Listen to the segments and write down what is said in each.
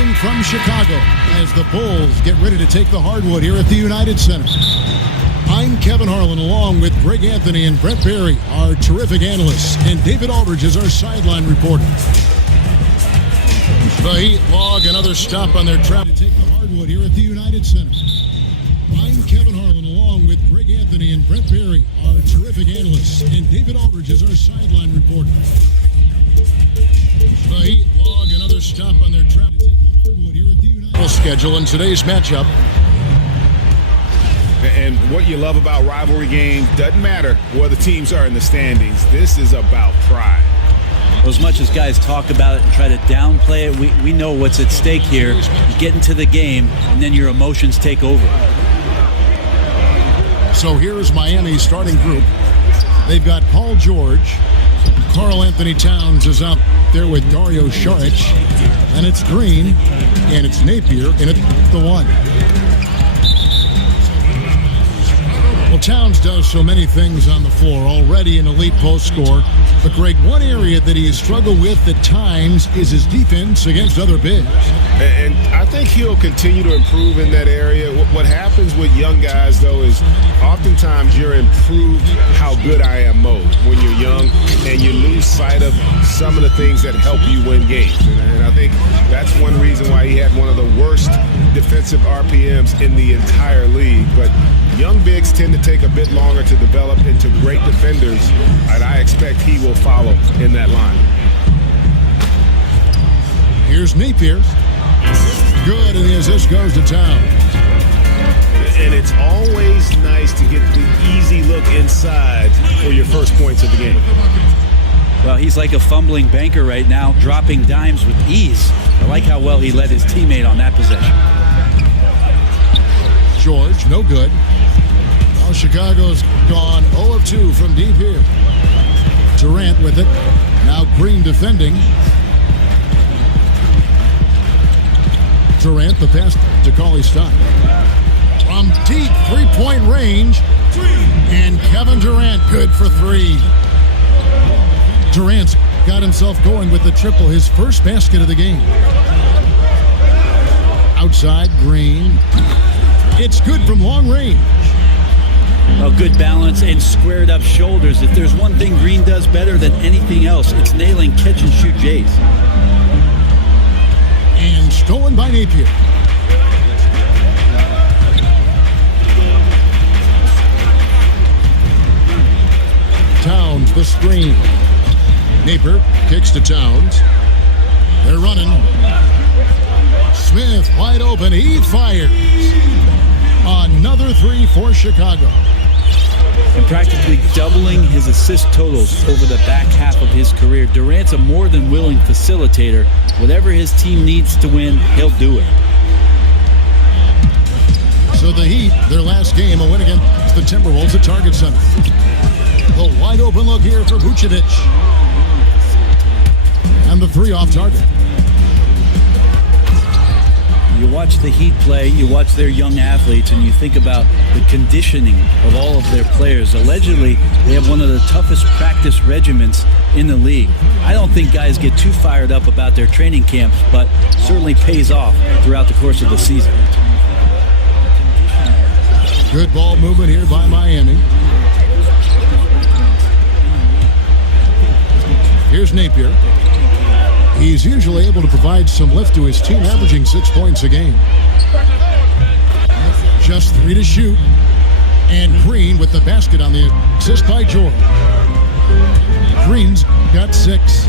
broadcasting from Chicago as the Bulls get ready to take the hardwood here at the United Center. I'm Kevin Harlan along with Greg Anthony and Brett Barry, our terrific analysts, and David Aldridge is our sideline reporter. The Heat log another stop on their travel to take the hardwood here at the United Center. I'm Kevin Harlan along with Greg Anthony and Brett Barry, our terrific analysts, and David Aldridge is our sideline reporter. The Heat log another stop on their travel to take the hardwood here at the United schedule in today's matchup. And what you love about rivalry games, doesn't matter where the teams are in the standings. This is about pride. As much as guys talk about it and try to downplay it, we know what's at stake here. You get into the game, and then your emotions take over. So here's Miami's starting group. They've got Paul George. Karl Anthony Towns is out there with Dario Saric. And it's Green, and it's Napier in at the one. Well, Towns does so many things on the floor, already an elite post scorer. But, Greg, one area that he has struggled with at times is his defense against other bigs. And I think he'll continue to improve in that area. What happens with young guys, though, is oftentimes you're improved how good I am mode when you're young, and you lose sight of some of the things that help you win games. And I think that's one reason why he had one of the worst defensive RPMs in the entire league. But young bigs tend to take a bit longer to develop into great defenders, and I expect he will follow in that line. Here's Napier. Good, and the assist goes to Towns. And it's always nice to get the easy look inside for your first points of the game. Well, he's like a fumbling banker right now, dropping dimes with ease. I like how well he led his teammate on that possession. George, no good. Now Chicago's gone 0 of 2 from deep here. Durant with it. Now Green defending. Durant, the pass to Cauley-Stein. From deep three-point range. And Kevin Durant, good for three. Durant's got himself going with the triple, his first basket of the game. Outside, Green. It's good from long range. Well, good balance and squared up shoulders. If there's one thing Green does better than anything else, it's nailing catch and shoot Jays. And stolen by Napier. Towns, the screen. Napier kicks to Towns. They're running. Smith wide open. He fires. Another three for Chicago. And practically doubling his assist totals over the back half of his career. Durant's a more than willing facilitator. Whatever his team needs to win, he'll do it. So the Heat, their last game, a win against the Timberwolves at Target Center. The wide open look here for Vucevic. And the three off target. You watch the Heat play, you watch their young athletes, and you think about the conditioning of all of their players. Allegedly, they have one of the toughest practice regimens in the league. I don't think guys get too fired up about their training camps, but certainly pays off throughout the course of the season. Good ball movement here by Miami. Here's Napier. He's usually able to provide some lift to his team, averaging 6 points a game. Just 3 to shoot. And Green with the basket on the assist by George. Green's got 6.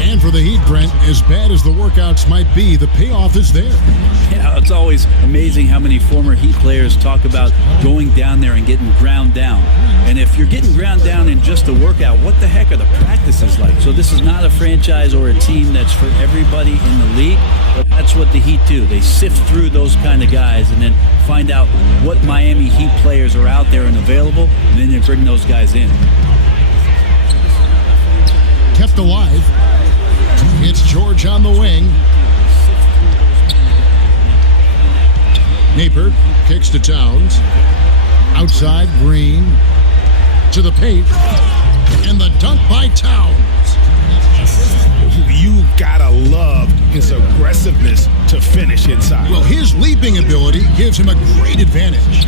And for the Heat, Brent, as bad as the workouts might be, the payoff is there. Yeah, it's always amazing how many former Heat players talk about going down there and getting ground down. And if you're getting ground down in just a workout, what the heck are the practices like? So this is not a franchise or a team that's for everybody in the league, but that's what the Heat do. They sift through those kind of guys and then find out what Miami Heat players are out there and available, and then they bring those guys in. Kept alive. It's George on the wing. Napier kicks to Towns. Outside, Green to the paint. And the dunk by Towns. you gotta love his aggressiveness to finish inside. Well, his leaping ability gives him a great advantage.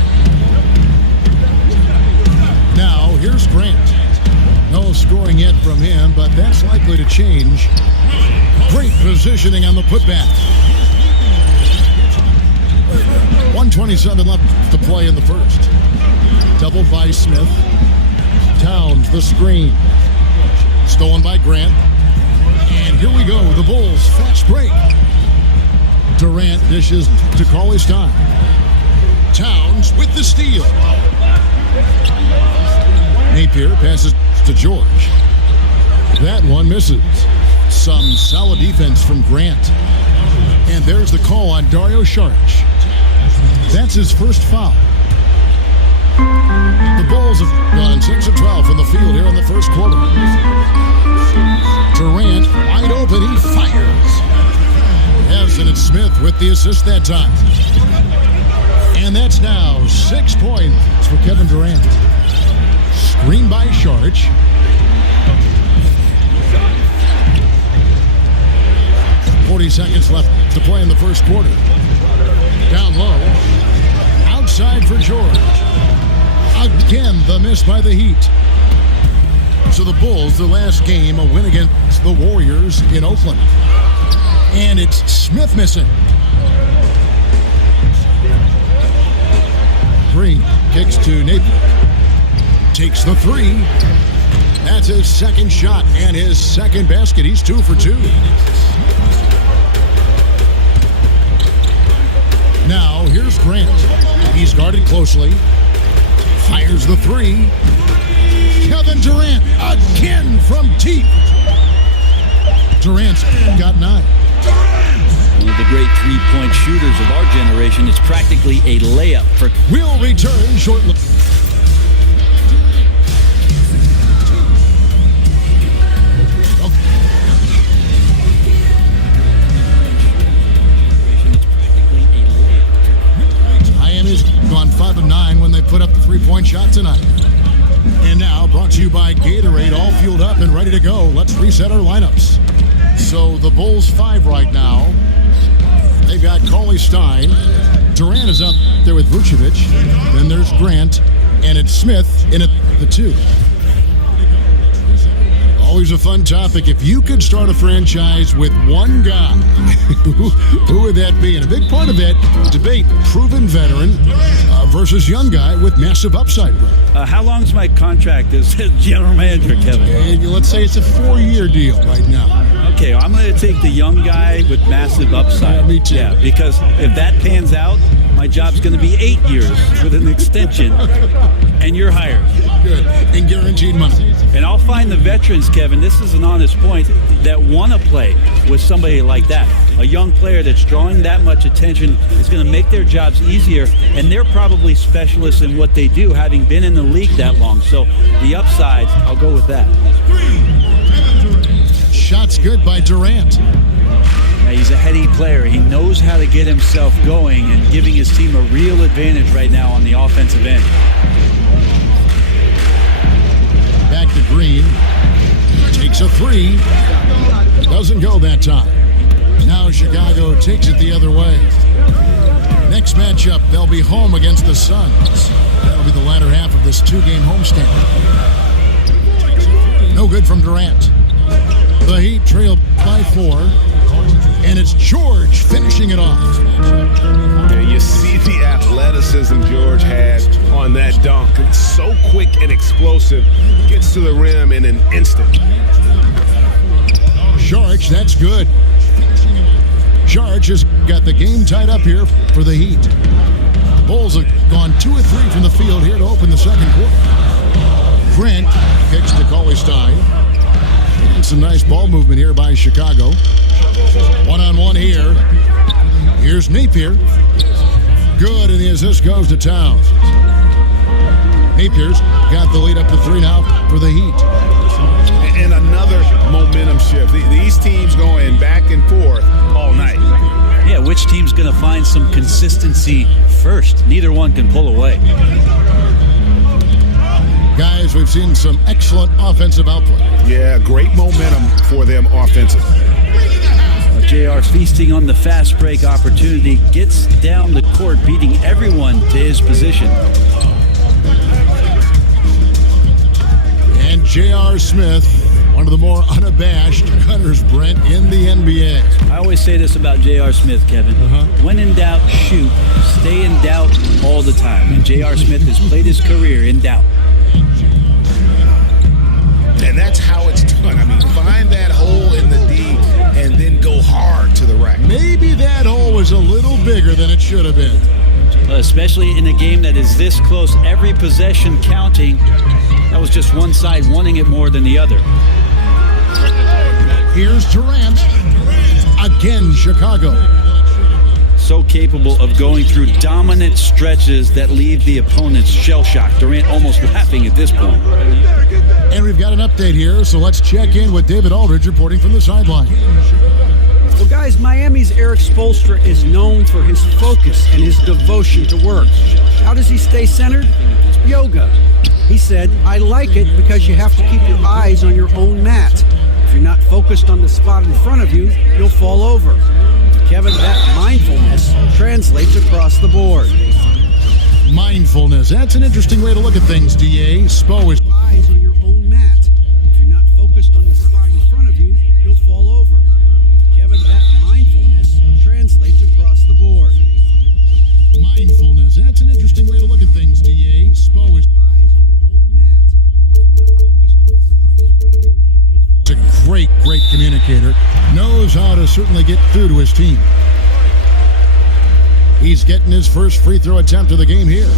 Now, here's Grant. No scoring yet from him, but that's likely to change. Great positioning on the putback. 1:27 left to play in the first. Doubled by Smith. Towns the screen. Stolen by Grant. And here we go, the Bulls fast break. Durant dishes to Cauley-Stein. Towns with the steal. Napier passes to George. That one misses. Some solid defense from Grant. And there's the call on Dario Saric. That's his first foul. The Bulls have gone 6 of 12 from the field here in the first quarter. Durant wide open, he fires. Yes, and it's Smith with the assist that time. And that's now 6 points for Kevin Durant. Screen by Saric. Seconds left to play in the first quarter. Down low. Outside for George. Again, the miss by the Heat. So the Bulls, the last game, a win against the Warriors in Oakland. And it's Smith missing. Green kicks to Napier. Takes the three. That's his second shot and his second basket. He's 2 for 2. Now, here's Grant. He's guarded closely. Fires the three. Kevin Durant again from deep. Durant's got 9. One of the great three-point shooters of our generation. It's practically a layup for... We'll return shortly. Gone 5 of 9 when they put up the three-point shot tonight. And now, brought to you by Gatorade, all fueled up and ready to go. Let's reset our lineups. So the Bulls 5 right now. They've got Cauley-Stein. Durant is up there with Vucevic. Then there's Grant. And it's Smith in at the 2. Always a fun topic. If you could start a franchise with one guy, who would that be? And a big part of that debate, proven veteran versus young guy with massive upside. How long's my contract as general manager, Kevin? Let's say it's a 4-year deal right now. Okay, I'm going to take the young guy with massive upside. Yeah, me too. Yeah, because if that pans out, my job's going to be 8 years with an extension, and you're hired. Good, and guaranteed money. And I'll find the veterans, Kevin, this is an honest point, that want to play with somebody like that. A young player that's drawing that much attention is going to make their jobs easier, and they're probably specialists in what they do, having been in the league that long. So the upside, I'll go with that. Shots good by Durant. Now, he's a heady player. He knows how to get himself going and giving his team a real advantage right now on the offensive end. Back to Green. Takes a 3. Doesn't go that time. Now Chicago takes it the other way. Next matchup, they'll be home against the Suns. That'll be the latter half of this 2-game homestand. No good from Durant. The Heat trail by 4. And it's George finishing it off. Yeah, you see the athleticism George had on that dunk. It's so quick and explosive. Gets to the rim in an instant. Saric, that's good. Saric has got the game tied up here for the Heat. Bulls have gone 2 of 3 from the field here to open the second quarter. Grant kicks to Cauley-Stein. And some nice ball movement here by Chicago. One-on-one here. Here's Napier. Good, and the assist goes to Towns. Napier's got the lead up to 3 now for the Heat. And another momentum shift. These teams going back and forth all night. Yeah, which team's going to find some consistency first? Neither one can pull away. Guys, we've we've seen some excellent offensive output. Yeah, great momentum for them offensively. JR feasting on the fast break opportunity, gets down the court, beating everyone to his position. And J.R. Smith, one of the more unabashed gunners, Brent, in the NBA. I always say this about J.R. Smith, Kevin. When in doubt, shoot. Stay in doubt all the time. And J.R. Smith has played his career in doubt. And that's how it's done. I mean, find that hole in the D and then go hard to the rack. Maybe that hole was a little bigger than it should have been. Especially in a game that is this close, every possession counting. That was just one side wanting it more than the other. Here's Durant. Again, Chicago. So capable of going through dominant stretches that leave the opponents shell-shocked. Durant almost laughing at this point. And we've got an update here, so let's check in with David Aldridge reporting from the sideline. Well, guys, Miami's Eric Spoelstra is known for his focus and his devotion to work. How does he stay centered? Yoga. He said, I like it because you have to keep your eyes on your own mat. If you're not focused on the spot in front of you, you'll fall over. Kevin, that mindfulness translates across the board. Mindfulness. That's an interesting way to look at things, D.A. Spo is... Eyes on your own mat. If you're not focused on the spot in front of you, you'll fall over. Kevin, that mindfulness translates across the board. Mindfulness. That's an interesting way to look at things, D.A. Spo is... Eyes on your own mat. If you're not focused on the spot in front of you, you'll fall over. A great communicator. Knows how to certainly get through to his team. He's getting his first free throw attempt of the game here.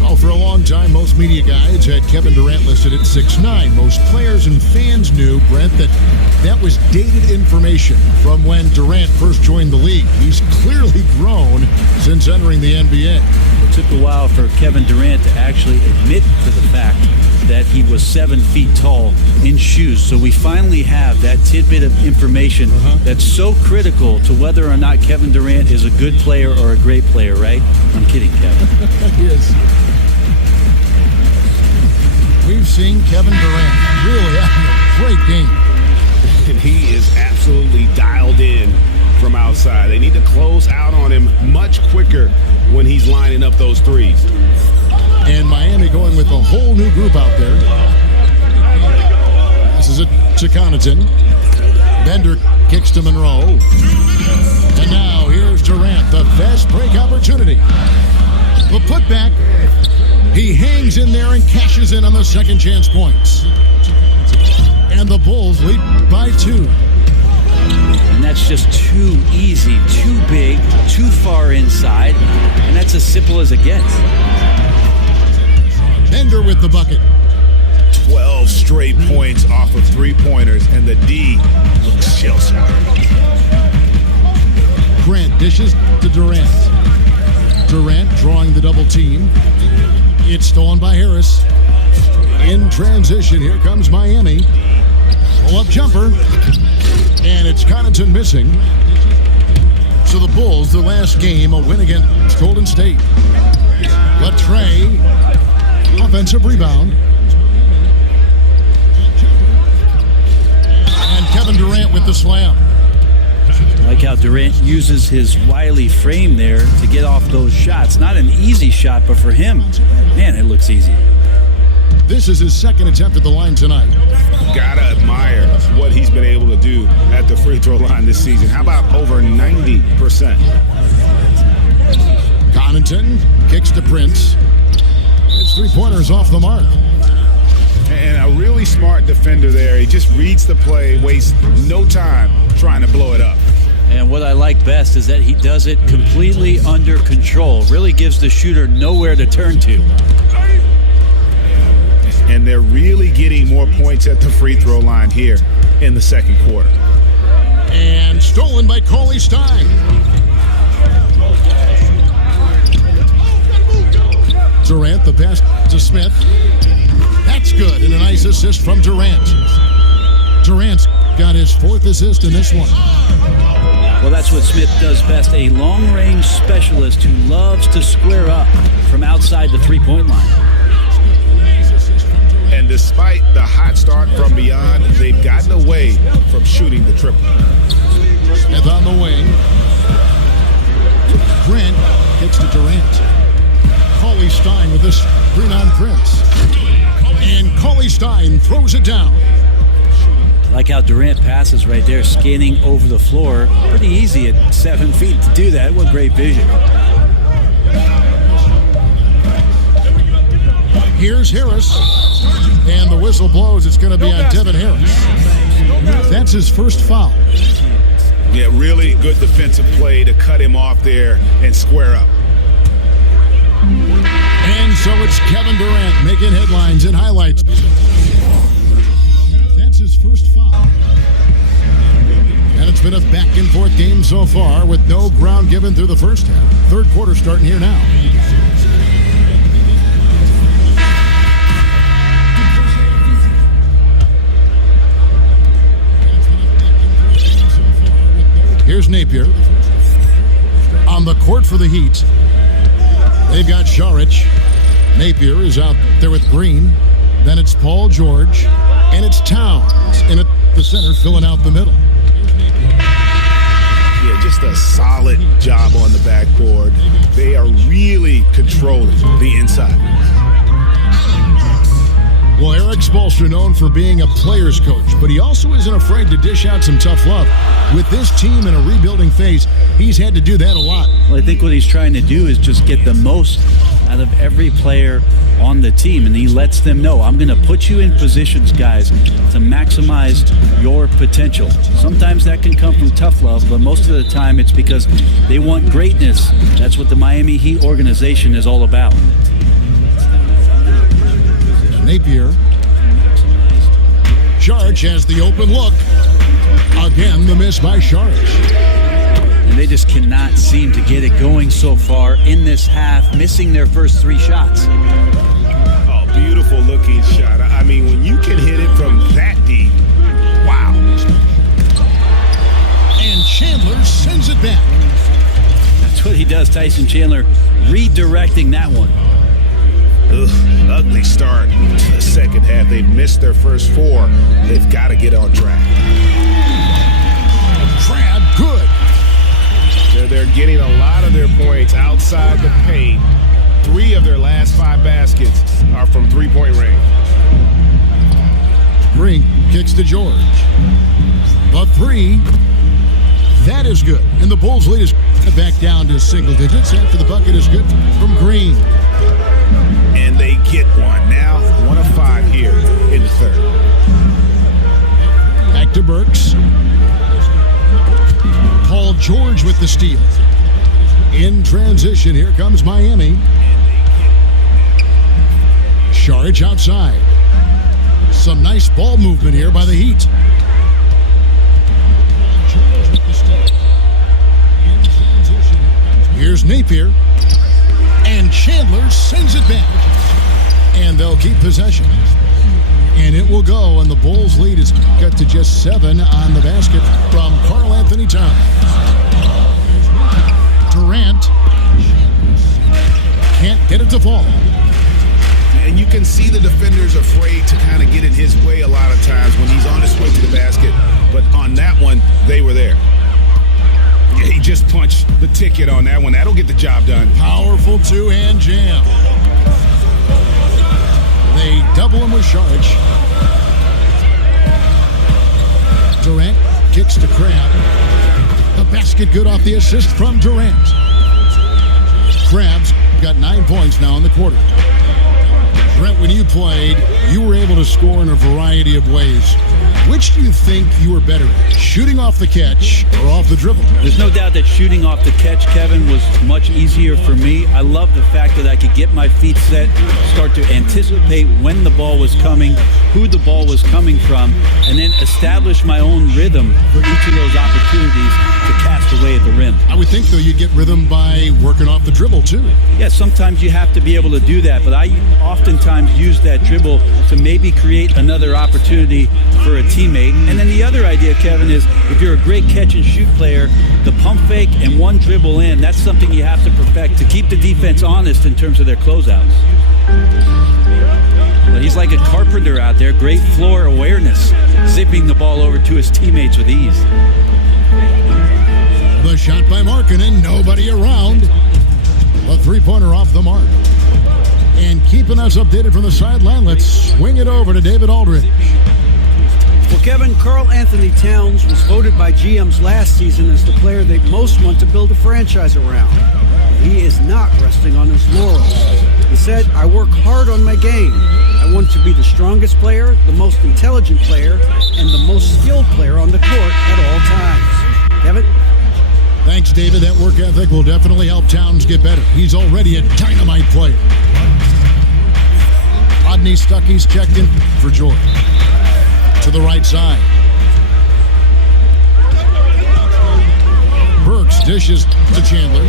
Well, for a long time, most media guides had Kevin Durant listed at 6'9". Most players and fans knew, Brent, that was dated information from when Durant first joined the league. He's clearly grown since entering the NBA. It took a while for Kevin Durant to actually admit to the fact that he was 7 feet tall in shoes. So we finally have that tidbit of information that's so critical to whether or not Kevin Durant is a good player or a great player, right? I'm kidding, Kevin. Yes. We've seen Kevin Durant really having a great game. And he is absolutely dialed in from outside. They need to close out on him much quicker when he's lining up those threes. And Miami going with a whole new group out there. This is it to Connaughton. Bender kicks to Monroe. And now here's Durant, the fast break opportunity. The putback. He hangs in there and cashes in on the second chance points. And the Bulls lead by 2. And that's just too easy, too big, too far inside. And that's as simple as it gets. Bender with the bucket. 12 straight points off of three-pointers, and the D looks shell-shocked. Grant dishes to Durant. Durant drawing the double team. It's stolen by Harris. In transition, here comes Miami. Pull-up jumper. And it's Connaughton missing. So the Bulls, their last game, a win against Golden State. Latrey, offensive rebound. And Kevin Durant with the slam. Like how Durant uses his wily frame there to get off those shots. Not an easy shot, but for him, man, it looks easy. This is his second attempt at the line tonight. Gotta admire what he's been able to do at the free throw line this season. How about over 90%? Connaughton kicks to Prince. His three-pointer's off the mark. And a really smart defender there. He just reads the play, wastes no time trying to blow it up. And what I like best is that he does it completely under control. Really gives the shooter nowhere to turn to. And they're really getting more points at the free throw line here in the second quarter. And stolen by Cauley Stein. Durant, the pass to Smith. That's good, and a nice assist from Durant. Durant's got his fourth assist in this one. Well, that's what Smith does best, a long-range specialist who loves to square up from outside the three-point line. despite the hot start from beyond, they've gotten away from shooting the triple. Smith on the wing. Grant kicks to Durant. Cauley Stein with this screen on Prince. And Cauley Stein throws it down. Like how Durant passes right there, scanning over the floor. Pretty easy at 7 feet to do that. What great vision. Here's Harris. And the whistle blows. It's going to be on Devin Harris. That's his first foul. Yeah, really good defensive play to cut him off there and square up. And so it's Kevin Durant making headlines and highlights. That's his first foul. And it's been a back-and-forth game so far with no ground given through the first half. Third quarter starting here now. Here's Napier on the court for the Heat. They've got Šarić. Napier is out there with Green. Then it's Paul George. And it's Towns in at the center filling out the middle. Yeah, just a solid job on the backboard. They are really controlling the inside. Well, Erik Spoelstra known for being a player's coach, but he also isn't afraid to dish out some tough love. With this team in a rebuilding phase, he's had to do that a lot. Well, I think what he's trying to do is just get the most out of every player on the team, and he lets them know, I'm going to put you in positions, guys, to maximize your potential. Sometimes that can come from tough love, but most of the time it's because they want greatness. That's what the Miami Heat organization is all about. Napier. Šarić has the open look. Again, the miss by Šarić. And they just cannot seem to get it going so far in this half, missing their first 3 shots. Oh, beautiful looking shot. I mean, when you can hit it from that deep, wow. And Chandler sends it back. That's what he does, Tyson Chandler, redirecting that one. Ugh, ugly start to the second half. They've missed their first 4. They've got to get on track. Crab, good. They're getting a lot of their points outside the paint. 3 of their last 5 baskets are from three-point range. Green kicks to George. The 3. That is good. And the Bulls lead is back down to single digits after the bucket is good from Green. And they get one. Now 1 of 5 here in the third. Back to Burks. Paul George with the steal. In transition, here comes Miami. Šarić outside. Some nice ball movement here by the Heat. Here's Napier. And Chandler sends it back. And they'll keep possession. And it will go, and the Bulls' lead is cut to just 7 on the basket from Karl Anthony Towns. Durant can't get it to fall. And you can see the defenders afraid to kind of get in his way a lot of times when he's on his way to the basket. But on that one, they were there. Yeah, he just punched the ticket on that one. That'll get the job done. Powerful two-hand jam. They double him with Šarić. Durant kicks to Crab. The basket good off the assist from Durant. Crab's got 9 points now in the quarter. Brent, when you played, you were able to score in a variety of ways. Which do you think you were better at, shooting off the catch or off the dribble? There's no doubt that shooting off the catch, Kevin, was much easier for me. I love the fact that I could get my feet set, start to anticipate when the ball was coming, who the ball was coming from, and then establish my own rhythm for each of those opportunities to cast away at the rim. I would think, though, you get rhythm by working off the dribble, too. Yeah, sometimes you have to be able to do that, but I oftentimes use that dribble to maybe create another opportunity for a teammate. And then the other idea, Kevin, is if you're a great catch-and-shoot player, the pump fake and one dribble in, that's something you have to perfect to keep the defense honest in terms of their closeouts. But He's like a carpenter out there. Great floor awareness, zipping the ball over to his teammates with ease. The shot by Markkanen, nobody around. A three-pointer off the mark. And keeping us updated from the sideline, let's swing it over to David Aldridge. Well, Kevin, Karl Anthony Towns was voted by GMs last season as the player they most want to build a franchise around. He is not resting on his laurels. He said, I work hard on my game. I want to be the strongest player, the most intelligent player, and the most skilled player on the court at all times. Kevin? Thanks, David. That work ethic will definitely help Towns get better. He's already a dynamite player. Rodney Stuckey's checked in for Jordan. To the right side. Burks dishes to Chandler.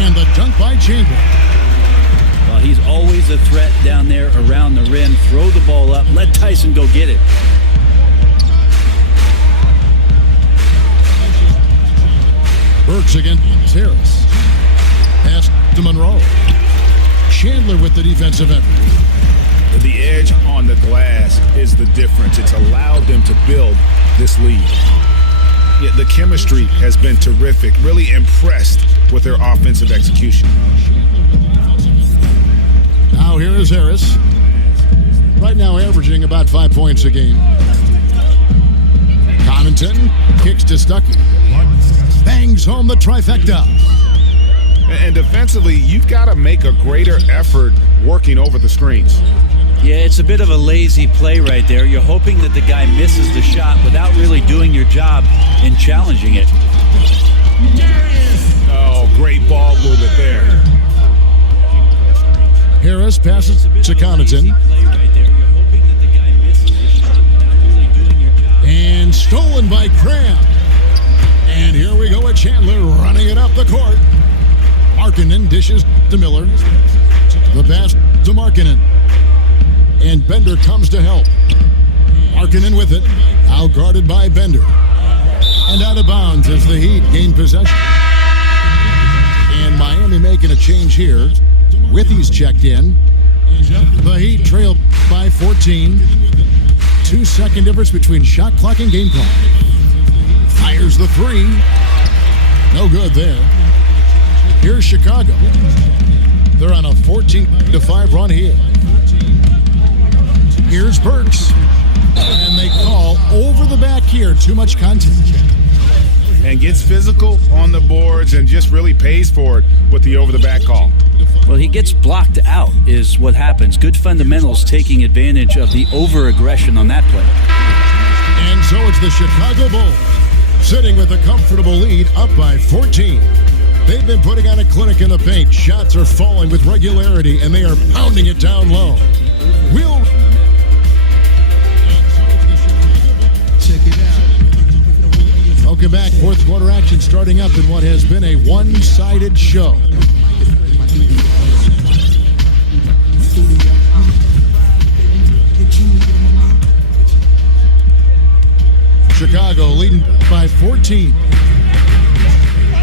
And the dunk by Chandler. Well, he's always a threat down there around the rim. Throw the ball up. Let Tyson go get it. Burks against Harris. Pass to Monroe. Chandler with the defensive end. The edge on the glass is the difference. It's allowed them to build this lead. Yeah, the chemistry has been terrific. Really impressed with their offensive execution. Now here is Harris. Right now averaging about 5 points a game. Connaughton kicks to Stuckey. Bangs home the trifecta. And defensively, you've got to make a greater effort working over the screens. Yeah, it's a bit of a lazy play right there. You're hoping that the guy misses the shot without really doing your job in challenging it. Oh, great ball movement there. Harris passes to Connaughton. And stolen by Cram. And here we go with Chandler running it up the court. Markkanen dishes to Miller. The pass to Markkanen. And Bender comes to help. Markkanen with it. Out guarded by Bender. And out of bounds as the Heat gain possession. And Miami making a change here. Withy's checked in. The Heat trail by 14. 2-second difference between shot clock and game clock. Fires the three. No good there. Here's Chicago. They're on a 14-5 run here. Here's Burks. And they call over the back here. Too much contact. And gets physical on the boards and just really pays for it with the over-the-back call. Well, he gets blocked out is what happens. Good fundamentals taking advantage of the over-aggression on that play. And so it's the Chicago Bulls sitting with a comfortable lead up by 14. They've been putting on a clinic in the paint. Shots are falling with regularity, and they are pounding it down low. We'll check it out. Welcome back. Fourth quarter action starting up in what has been a one-sided show. Chicago leading by 14.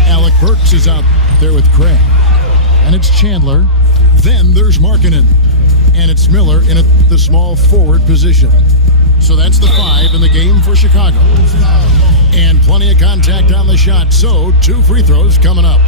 Alec Burks is out there with Craig. And it's Chandler. Then there's Markkanen. And it's Miller in the small forward position. So that's the 5 in the game for Chicago. And plenty of contact on the shot. So 2 free throws coming up.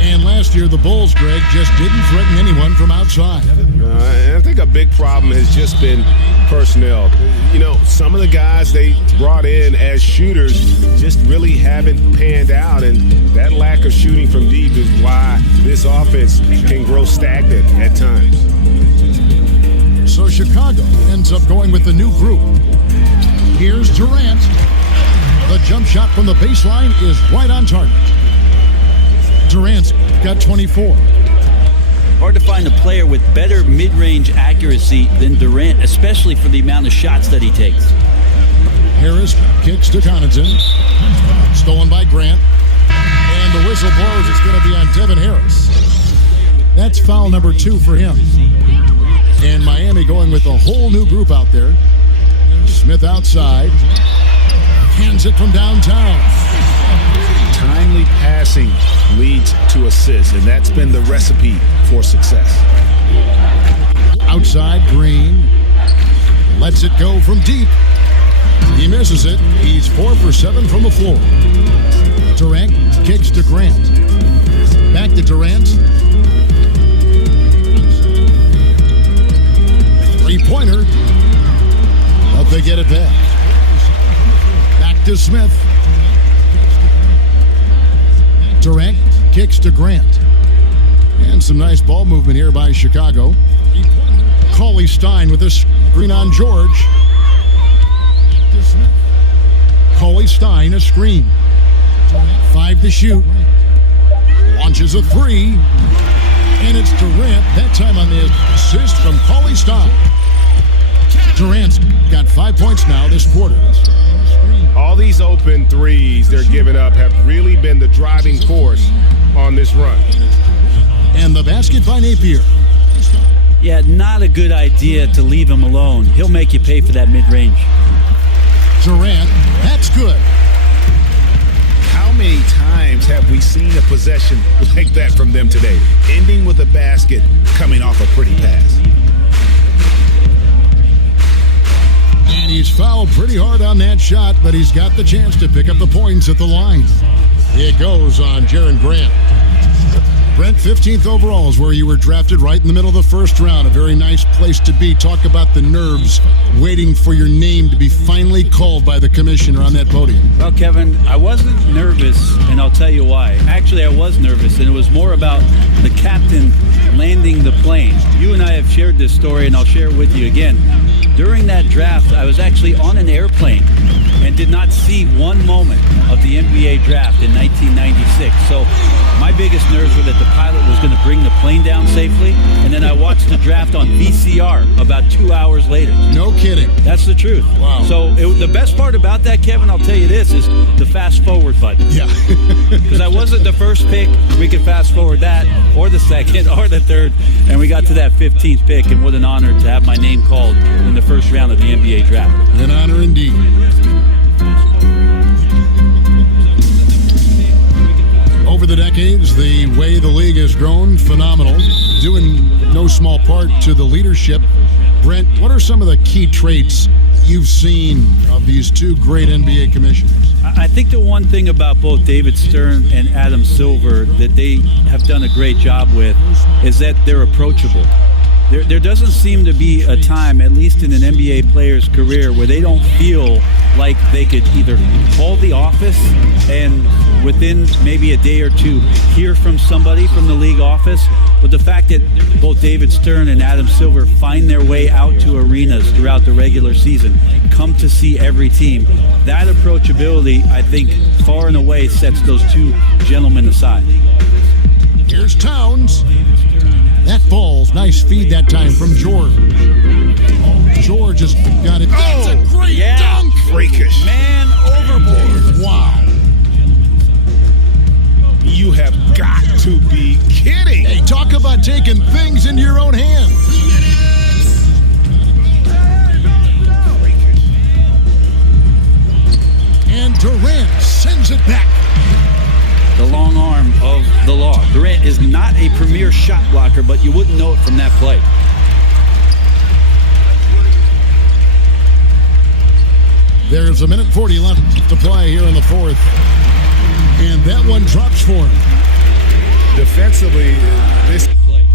And last year, the Bulls, Greg, just didn't threaten anyone from outside. I think a big problem has just been personnel. You know, some of the guys they brought in as shooters just really haven't panned out, and that lack of shooting from deep is why this offense can grow stagnant at times. So Chicago ends up going with the new group. Here's Durant. The jump shot from the baseline is right on target. Durant's got 24. Hard to find a player with better mid-range accuracy than Durant, especially for the amount of shots that he takes. Harris kicks to Connaughton. Stolen by Grant. And the whistle blows. It's going to be on Devin Harris. That's foul number 2 for him. And Miami going with a whole new group out there. Smith outside. Hands it from downtown. Timely passing leads to assists, and that's been the recipe for success. Outside, Green lets it go from deep. He misses it. He's 4 for 7 from the floor. Durant kicks to Grant. Back to Durant. Three-pointer. But they get it back. Back to Smith. Durant kicks to Grant. And some nice ball movement here by Chicago. Cauley Stein with a screen on George. Cauley Stein, a screen. 5 to shoot. Launches a 3. And it's Durant, that time on the assist from Cauley Stein. Durant's got 5 points now this quarter. All these open threes they're giving up have really been the driving force on this run. And the basket by Napier. Yeah, not a good idea to leave him alone. He'll make you pay for that mid-range. Durant, that's good. How many times have we seen a possession like that from them today? Ending with a basket, coming off a pretty pass. And he's fouled pretty hard on that shot, but he's got the chance to pick up the points at the line. It goes on Jaren Grant. Brent, 15th overall is where you were drafted, right in the middle of the first round. A very nice place to be. Talk about the nerves waiting for your name to be finally called by the commissioner on that podium. Well, Kevin, I wasn't nervous, and I'll tell you why. Actually, I was nervous, and it was more about the captain landing the plane. You and I have shared this story, and I'll share it with you again. During that draft, I was actually on an airplane and did not see one moment of the NBA draft in 1996. So my biggest nerves were that the pilot was going to bring the plane down safely, and then I watched the draft on VCR about 2 hours later. No kidding. That's the truth. Wow. So the best part about that, Kevin, I'll tell you this, is the fast forward button. Yeah. Because I wasn't the first pick. We could fast forward that, or the second, or the third, and we got to that 15th pick, and what an honor to have my name called in the first round of the NBA draft. An honor indeed. Over the decades, the way the league has grown, phenomenal, due in no small part to the leadership. Brent, what are some of the key traits you've seen of these two great NBA commissioners? I think the one thing about both David Stern and Adam Silver that they have done a great job with is that they're approachable. There doesn't seem to be a time, at least in an NBA player's career, where they don't feel like they could either call the office and within maybe a day or two hear from somebody from the league office. But the fact that both David Stern and Adam Silver find their way out to arenas throughout the regular season, come to see every team, that approachability, I think, far and away sets those two gentlemen aside. Here's Towns. That ball's nice feed that time from George. George has got it. That's a great dunk. Freakish. Man overboard. Wow. You have got to be kidding. Hey, talk about taking things into your own hands. And Durant sends it back. The long arm of the law. Durant is not a premier shot blocker, but you wouldn't know it from that play. There's a minute 40 left to play here in the fourth. And that one drops for him. Defensively, this Play.